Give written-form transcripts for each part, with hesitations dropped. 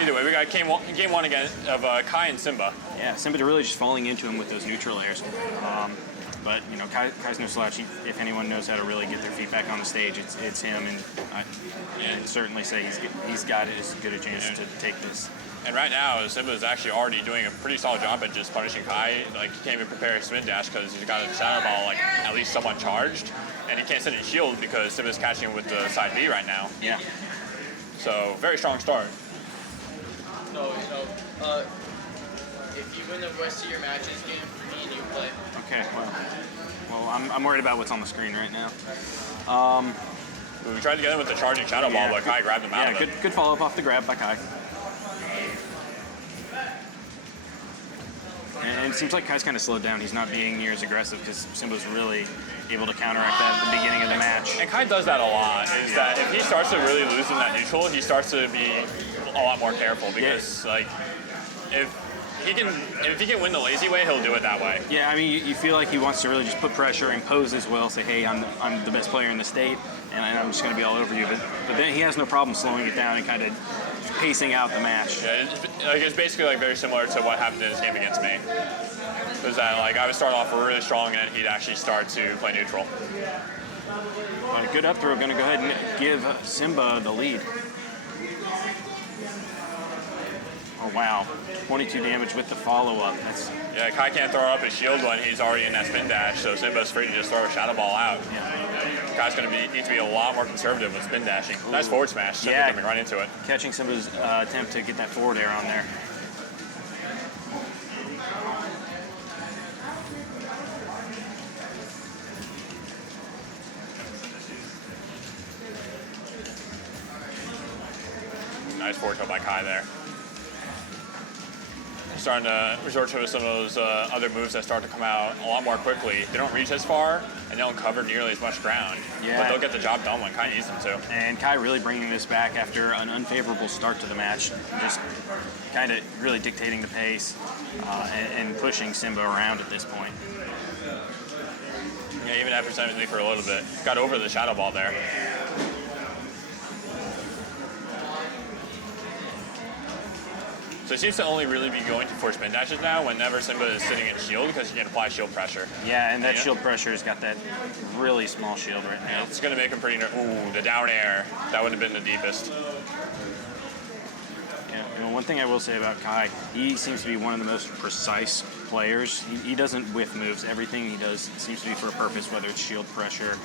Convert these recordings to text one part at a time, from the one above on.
Either way, we got game one again of Kai and Simba. Yeah, Simba really just falling into him with those neutral airs. But you know, Kai's no slouch. If anyone knows how to really get their feet back on the stage, it's him. And I'd certainly say he's got as good a chance to take this. And right now, Simba is actually already doing a pretty solid job at just punishing Kai. Like, he can't even prepare a spin dash because he's got a shadow ball like at least somewhat charged, and he can't send a shield because Simba's catching him with the side B right now. Yeah. So very strong start. So if you win the rest of your matches, game, me and you play. Okay. Well, I'm worried about what's on the screen right now. We tried to get him with the charging shadow ball, but Kai grabbed him out of it. Good follow up off the grab by Kai. And it seems like Kai's kind of slowed down. He's not being near as aggressive because Simba's really able to counteract that at the beginning of the match. And Kai does that a lot, is that if he starts to really lose in that neutral, he starts to be a lot more careful because, like, if he can win the lazy way, he'll do it that way. Yeah, I mean, you feel like he wants to really just put pressure, impose as well, say, hey, I'm the best player in the state, and I'm just going to be all over you. But then he has no problem slowing it down and kind of pacing out the match. Yeah, it's basically like very similar to what happened in his game against me. Was that like I would start off really strong and then he'd actually start to play neutral. A good up throw, going to go ahead and give Simba the lead. Oh wow, 22 damage with the follow-up. Yeah, Kai can't throw up his shield when he's already in that spin dash, so Simba's free to just throw a shadow ball out. Yeah. Kai's going to need to be a lot more conservative with spin dashing. Nice forward smash, Simba coming right into it. Catching Simba's attempt to get that forward air on there. Nice forward tilt by Kai there. Starting to resort to some of those other moves that start to come out a lot more quickly. They don't reach as far, and they don't cover nearly as much ground. Yeah. But they'll get the job done when Kai needs them to. And Kai really bringing this back after an unfavorable start to the match. Just kind of really dictating the pace and pushing Simba around at this point. Yeah, even after sending me for a little bit. Got over the shadow ball there. So he seems to only really be going for spin dashes now whenever Simba is sitting in shield because he can apply shield pressure. Yeah, and that shield pressure has got that really small shield right now. It's going to make him pretty... Ooh, the down air. That would have been the deepest. Yeah, you know, one thing I will say about Kai, he seems to be one of the most precise players. He doesn't whiff moves. Everything he does seems to be for a purpose, whether it's shield pressure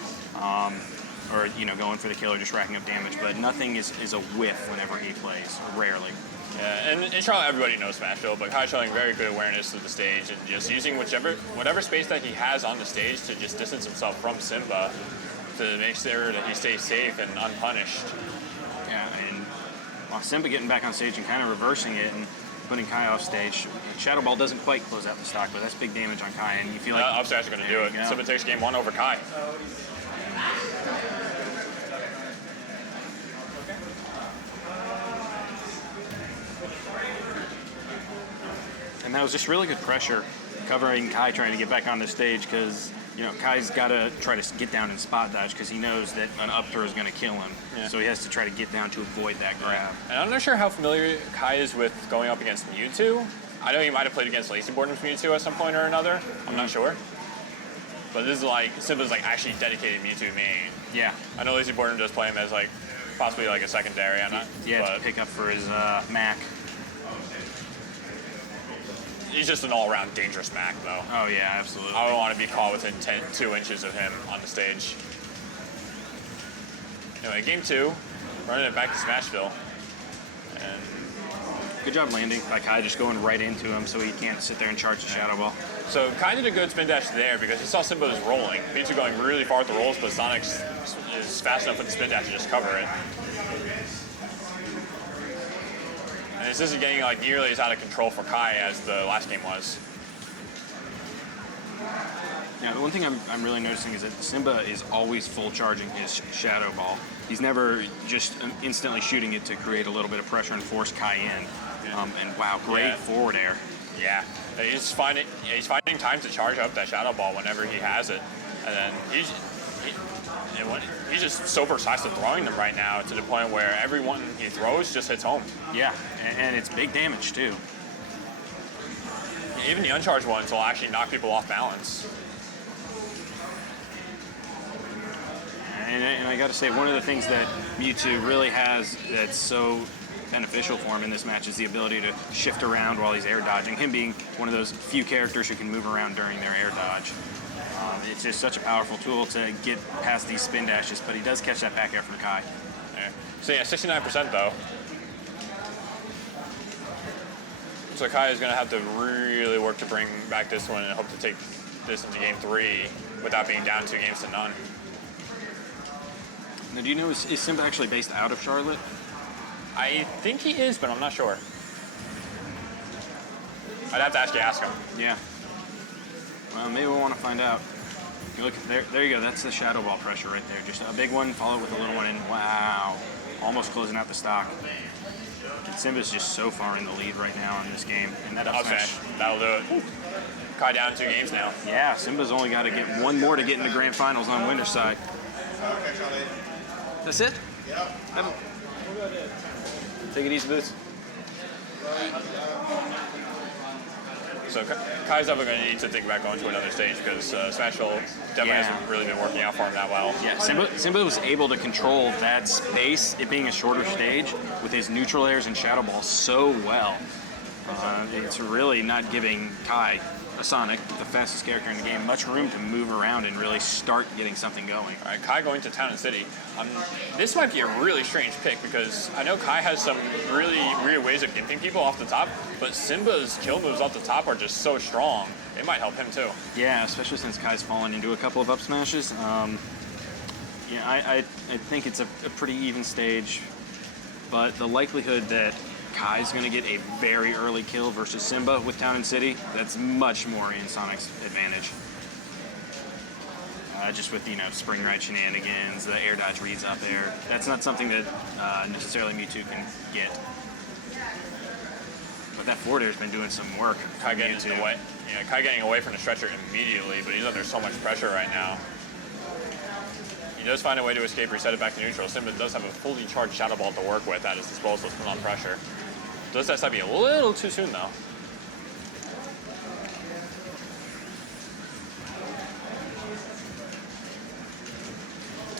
or, you know, going for the kill or just racking up damage. But nothing is a whiff whenever he plays, rarely. Yeah, and in Charlotte, everybody knows Smashville, but Kai's showing very good awareness of the stage and just using whatever space that he has on the stage to just distance himself from Simba to make sure that he stays safe and unpunished. Yeah, and Simba getting back on stage and kind of reversing it and putting Kai off stage. Shadow Ball doesn't quite close out the stock, but that's big damage on Kai, and you feel like... Upstairs are going to do it. Simba takes game one over Kai. And that was just really good pressure covering Kai trying to get back on the stage because, you know, Kai's got to try to get down and spot dodge because he knows that an up throw is going to kill him. Yeah. So he has to try to get down to avoid that grab. And I'm not sure how familiar Kai is with going up against Mewtwo. I know he might have played against Lazy Borden's Mewtwo at some point or another. I'm not sure. But this is like, Simba's like actually dedicated Mewtwo main. Yeah. I know Lazy Borden does play him as like, possibly like a secondary. To pick up for his Mac. He's just an all-around dangerous Mac, though. Oh, yeah, absolutely. I would want to be caught within 2 inches of him on the stage. Anyway, game two, running it back to Smashville. And good job landing by Kai, just going right into him so he can't sit there and charge the Shadow Ball. So Kai did a good spin dash there because he saw Simba was rolling. Mewtwo going really far with the rolls, but Sonic is fast enough with the spin dash to just cover it. And this isn't getting like nearly as out of control for Kai as the last game was. Now, the one thing I'm really noticing is that Simba is always full charging his Shadow Ball. He's never just instantly shooting it to create a little bit of pressure and force Kai in. And wow, great forward air. Yeah, he's finding time to charge up that Shadow Ball whenever he has it. And then He's just so precise at throwing them right now to the point where everyone he throws just hits home. Yeah, and it's big damage too. Even the uncharged ones will actually knock people off balance. And I got to say, one of the things that Mewtwo really has that's so beneficial for him in this match is the ability to shift around while he's air dodging. Him being one of those few characters who can move around during their air dodge. It's just such a powerful tool to get past these spin dashes, but he does catch that back air from Kai. Yeah. So yeah, 69% though. So Kai is going to have to really work to bring back this one and hope to take this into game 3 without being down 2 games to none. Now, do you know, is Simba actually based out of Charlotte? I think he is, but I'm not sure. I'd have to actually ask him. Yeah. Well, maybe we'll want to find out. You look there you go. That's the shadow ball pressure right there. Just a big one, followed with a little one, and wow, almost closing out the stock. And Simba's just so far in the lead right now in this game. And that up smash, that'll do it. Kai down 2 games now. Yeah, Simba's only got to get one more to get into grand finals on winner's side. That's it? Yeah. Take it easy, Boots. So Kai's definitely going to need to think about going to another stage because Smashville definitely hasn't really been working out for him that well. Yeah, Simba was able to control that space, it being a shorter stage, with his neutral airs and shadow ball so well. It's really not giving Kai, a Sonic, the fastest character in the game, much room to move around and really start getting something going. All right, Kai going to Town and City. This might be a really strange pick because I know Kai has some really weird ways of gimping people off the top, but Simba's kill moves off the top are just so strong. It might help him too. Yeah, especially since Kai's fallen into a couple of up smashes. Yeah, I think it's a pretty even stage, but the likelihood that Kai's going to get a very early kill versus Simba with Town and City, that's much more in Sonic's advantage. Just with, spring right shenanigans, the air dodge reads up air. That's not something that necessarily Mewtwo can get. But that forward air's been doing some work. Kai getting away. Yeah, Kai getting away from the stretcher immediately, but he's under so much pressure right now. He does find a way to escape, reset it back to neutral. Simba does have a fully charged Shadow Ball to work with at his disposal to put on pressure. Does that be a little too soon though?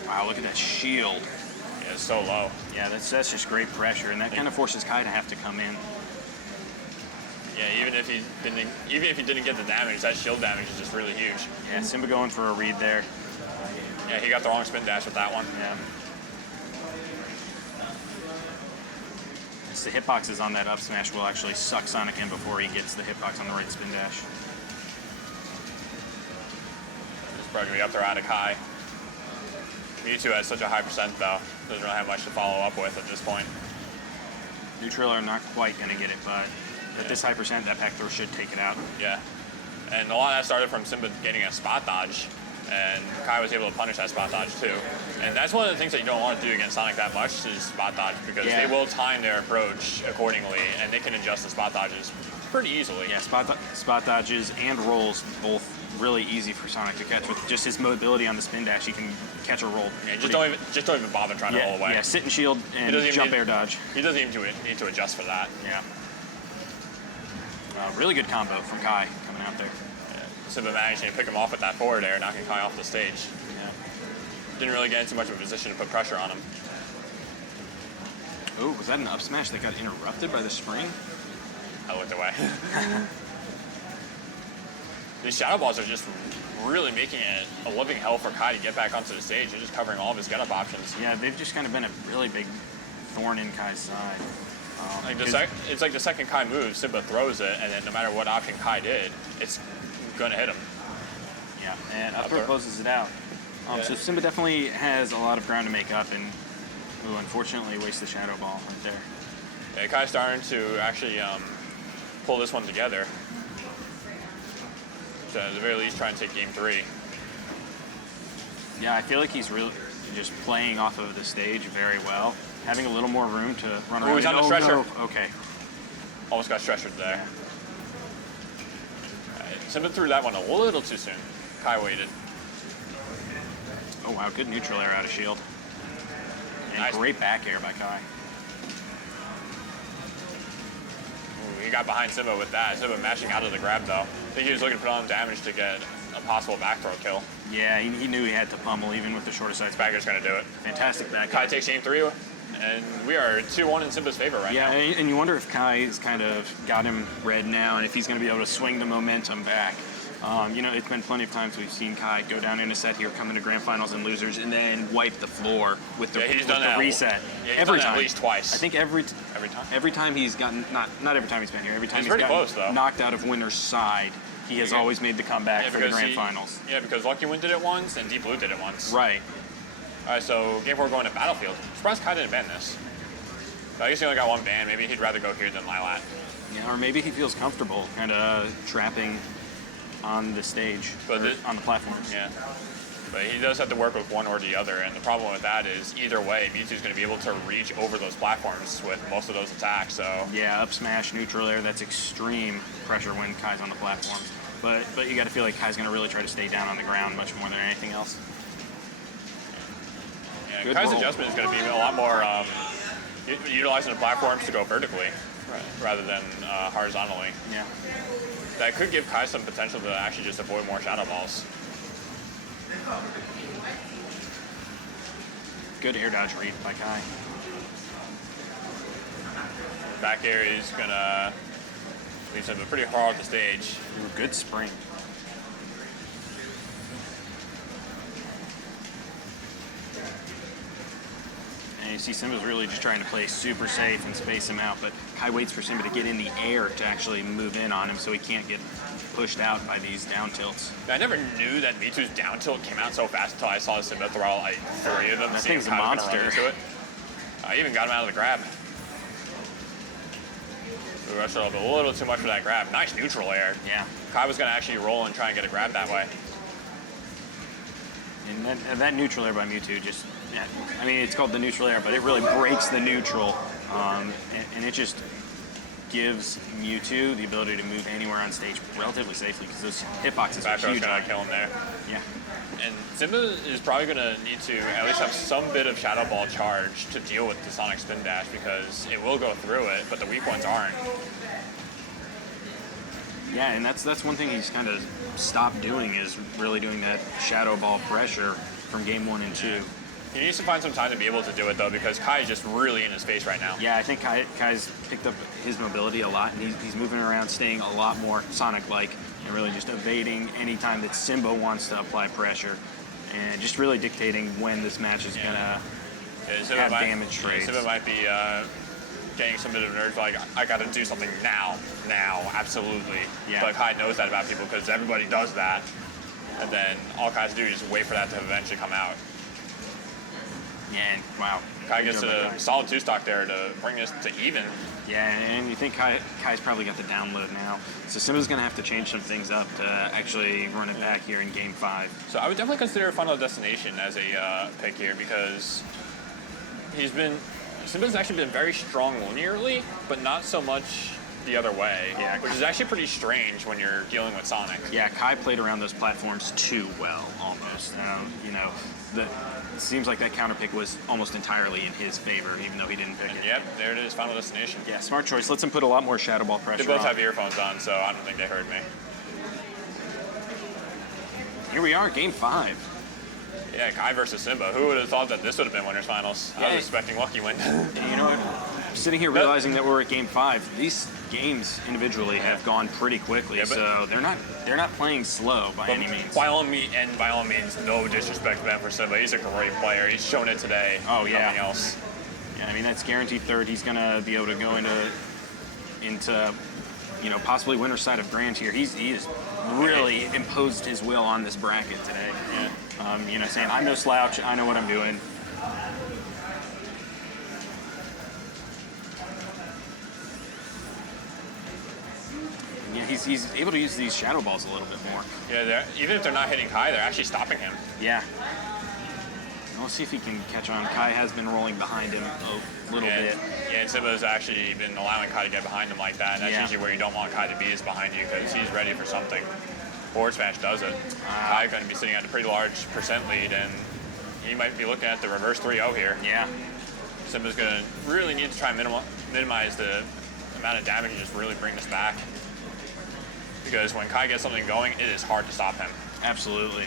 Wow, look at that shield. Yeah, it's so low. Yeah, that's just great pressure, and that kind of forces Kai to have to come in. Yeah, even if he didn't get the damage, that shield damage is just really huge. Yeah, Simba going for a read there. Yeah, he got the wrong spin dash with that one. Yeah. The hitboxes on that up smash will actually suck Sonic in before he gets the hitbox on the right spin dash. It's probably going to be up there out of Kai. Mewtwo has such a high percent though. Doesn't really have much to follow up with at this point. Neutral are not quite going to get it, but at this high percent, that back throw should take it out. Yeah. And a lot of that started from Simba getting a spot dodge, and Kai was able to punish that spot dodge too. And that's one of the things that you don't want to do against Sonic that much is spot dodge, because they will time their approach accordingly, and they can adjust the spot dodges pretty easily. Yeah, spot dodges and rolls both really easy for Sonic to catch. With just his mobility on the spin dash, he can catch a roll. Yeah, just don't even bother trying to roll away. Yeah, sit and shield and jump air dodge. He doesn't even need to adjust for that. Yeah. Really good combo from Kai coming out there. Simba managing to pick him off with that forward air, knocking Kai off the stage. Yeah. Didn't really get into much of a position to put pressure on him. Oh, was that an up smash that got interrupted by the spring? I looked away. These Shadow Balls are just really making it a living hell for Kai to get back onto the stage. They're just covering all of his get-up options. Yeah, they've just kind of been a really big thorn in Kai's side. It's like the second Kai moves, Simba throws it, and then no matter what option Kai did, it's going to hit him. Yeah, and up throw closes it out. So Simba definitely has a lot of ground to make up, and unfortunately wastes the Shadow Ball right there. Yeah, Kai's starting to actually pull this one together. So at the very least, try and take game 3. Yeah, I feel like he's really just playing off of the stage very well. Having a little more room to run around. He's on the stretcher. No. Okay. Almost got stretchered there. Simba threw that one a little too soon. Kai waited. Oh, wow, good neutral air out of shield. And Nice. great back air by Kai. Ooh, he got behind Simba with that. Simba mashing out of the grab, though. I think he was looking to put on damage to get a possible back throw kill. Yeah, he knew he had to pummel even with the shorter side. Back air's going to do it. Fantastic back Kai air. takes game 3, and we are 2-1 in Simba's favor right Yeah, now. and you wonder if Kai's kind of got him red now and if he's going to be able to swing the momentum back. You know, it's been plenty of times we've seen Kai go down in a set here, come into grand finals and losers, and then wipe the floor with the, Yeah, he's with done the that. reset. Yeah, he's every done that time. at least twice. I think Every time. every time he's gotten, not every time he's been here, every time He's he's pretty gotten close, though. knocked out of winner's side, he has Yeah. always made the comeback for the because grand finals. Yeah, because Lucky Wind did it once, and Deep Blue did it once. Right. All right, so game 4 going to Battlefield. Surprised Kai didn't ban this. But I guess he only got one ban. Maybe he'd rather go here than Lilat. Yeah, or maybe he feels comfortable kind of trapping on the stage, But or on the platforms. Yeah. But he does have to work with one or the other, and the problem with that is either way, Mewtwo's going to be able to reach over those platforms with most of those attacks, so... Yeah, up smash, neutral air, that's extreme pressure when Kai's on the platforms. But you got to feel like Kai's going to really try to stay down on the ground much more than anything else. Yeah, Good Kai's roll. adjustment is going to be a lot more utilizing the platforms to go vertically rather than horizontally. Yeah. That could give Kai some potential to actually just avoid more shadow balls. Good air dodge read by Kai. Back air is going to leave him pretty hard at the stage. Ooh, good spring. And you see Simba's really just trying to play super safe and space him out, but Kai waits for Simba to get in the air to actually move in on him so he can't get pushed out by these down tilts. I never knew that Mewtwo's down tilt came out so fast until I saw Simba throw like 3 of them. That seeing thing's a Kai was gonna monster. run into it. I even got him out of the grab. We rushed a little too much for that grab. Nice neutral air. Yeah. Kai was going to actually roll and try and get a grab that way. And that neutral air by Mewtwo just, yeah, I mean, it's called the neutral air, but it really breaks the neutral. And it just gives Mewtwo the ability to move anywhere on stage relatively safely because those hitboxes Back are throw's huge. going to kill him there. Yeah. And Simba is probably going to need to at least have some bit of Shadow Ball charge to deal with the Sonic Spin Dash because it will go through it, but the weak ones aren't. Yeah, and that's one thing he's kind of stopped doing is really doing that shadow ball pressure from game 1 and 2. He needs to find some time to be able to do it though because Kai is just really in his face right now. Yeah, I think Kai's picked up his mobility a lot, and he's moving around, staying a lot more Sonic-like, and really just evading any time that Simba wants to apply pressure, and just really dictating when this match is gonna have damage trades. Simba might be getting some bit of an urge, like, I gotta do something now, absolutely. Yeah. But Kai knows that about people because everybody does that. And then all Kai has to do is just wait for that to eventually come out. Yeah, and wow. Kai Good gets job by a Kai. solid 2-stock there to bring this to even. Yeah, and you think Kai's probably got the download now, so Simba's gonna have to change some things up to actually run it back here in game 5. So I would definitely consider Final Destination as a pick here because Simba's actually been very strong linearly, but not so much the other way. Yeah. Which is actually pretty strange when you're dealing with Sonic. Yeah, Kai played around those platforms too well, almost. It seems like that counter pick was almost entirely in his favor, even though he didn't pick it. Yep, there it is, Final Destination. Yeah, smart choice. Lets him put a lot more shadow ball They pressure both on. have earphones on, so I don't think they heard me. Here we are, game 5. Yeah, Kai versus Simba. Who would have thought that this would have been winners finals? I Yeah. was expecting Lucky Win. And you know what? Sitting here realizing that we're at game 5, these games individually have gone pretty quickly, Yeah, but- so they're not playing slow by any means. By all means, no disrespect meant for Simba. He's a great player. He's shown it today. Oh, yeah. Nothing else. Yeah, I mean that's guaranteed third. He's gonna be able to go into possibly winner's side of grand here. He has really imposed his will on this bracket today. Yeah. Saying I'm no slouch. I know what I'm doing. Yeah, he's able to use these shadow balls a little bit more. Yeah, even if they're not hitting Kai, they're actually stopping him. Yeah. We'll see if he can catch on. Kai has been rolling behind him a little bit. Yeah, and Simba's actually been allowing Kai to get behind him like that. And that's Yeah. usually where you don't want Kai to be, is behind you, because he's ready for something. Forward smash does it. Kai going to be sitting at a pretty large percent lead, and he might be looking at the reverse 3-0 here. Yeah. Simba's going to really need to try and minimize the amount of damage and just really bring this back. Because when Kai gets something going, it is hard to stop him. Absolutely.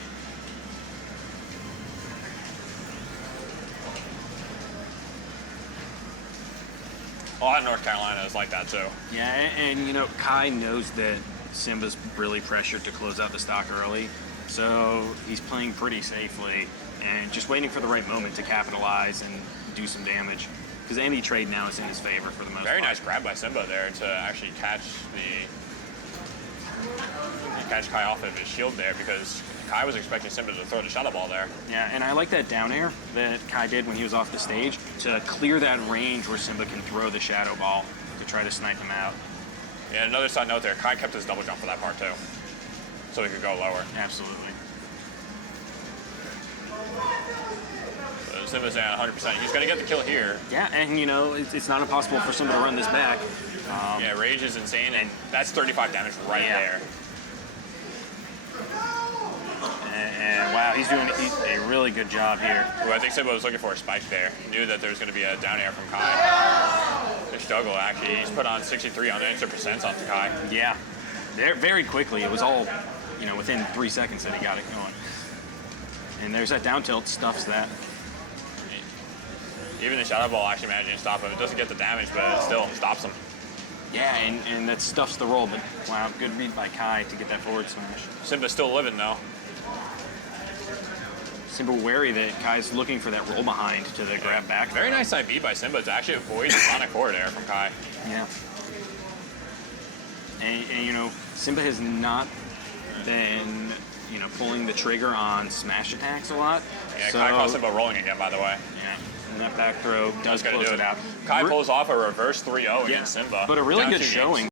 A lot of North Carolina is like that too. Yeah, and you know, Kai knows that Simba's really pressured to close out the stock early, so he's playing pretty safely and just waiting for the right moment to capitalize and do some damage. Because any trade now is in his favor for the most part. Very nice grab by Simba there to actually catch Kai off of his shield there, because Kai was expecting Simba to throw the shadow ball there. Yeah, and I like that down air that Kai did when he was off the stage to clear that range where Simba can throw the shadow ball to try to snipe him out. Yeah, another side note there, Kai kept his double jump for that part too, so he could go lower. Absolutely. So Simba's at 100%. He's going to get the kill here. Yeah, and you know, it's not impossible for Simba to run this back. Yeah, Rage is insane, and that's 35 damage right there. And wow, he's doing a really good job here. Ooh, I think Simba was looking for a spike there. Knew that there was going to be a down air from Kai. Good juggle, actually. He's put on 63 unanswered percents onto Kai. Yeah, very quickly. It was all, you know, within 3 seconds that he got it going. And there's that down tilt, stuffs that. Even the shadow ball actually managing to stop him. It doesn't get the damage, but it still stops him. Yeah, and that stuffs the roll, but wow, good read by Kai to get that forward smash. Simba's still living, though. Simba wary that Kai's looking for that roll behind to the grab back. Very nice side B by Simba to actually avoid the sonic forward air from Kai. Yeah. And you know, Simba has not been, you know, pulling the trigger on smash attacks a lot. Yeah, so, Kai caught Simba rolling again, by the way. Yeah, and that back throw does That's gonna close do it out. Kai pulls off a reverse 3-0 against Simba. But a really Down good 2 games. showing